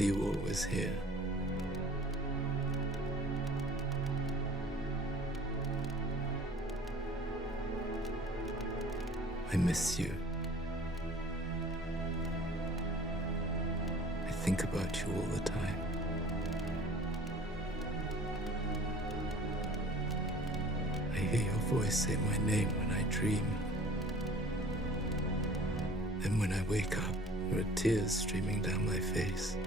Are you always here? I miss you. I think about you all the time. I hear your voice say my name when I dream. Then when I wake up, there are tears streaming down my face.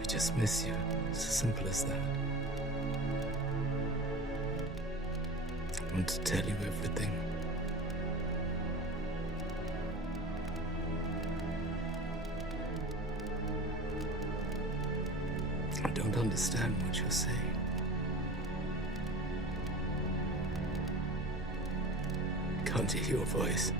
I just miss you. It's as simple as that. I want to tell you everything. I don't understand what you're saying. Can't you hear your voice?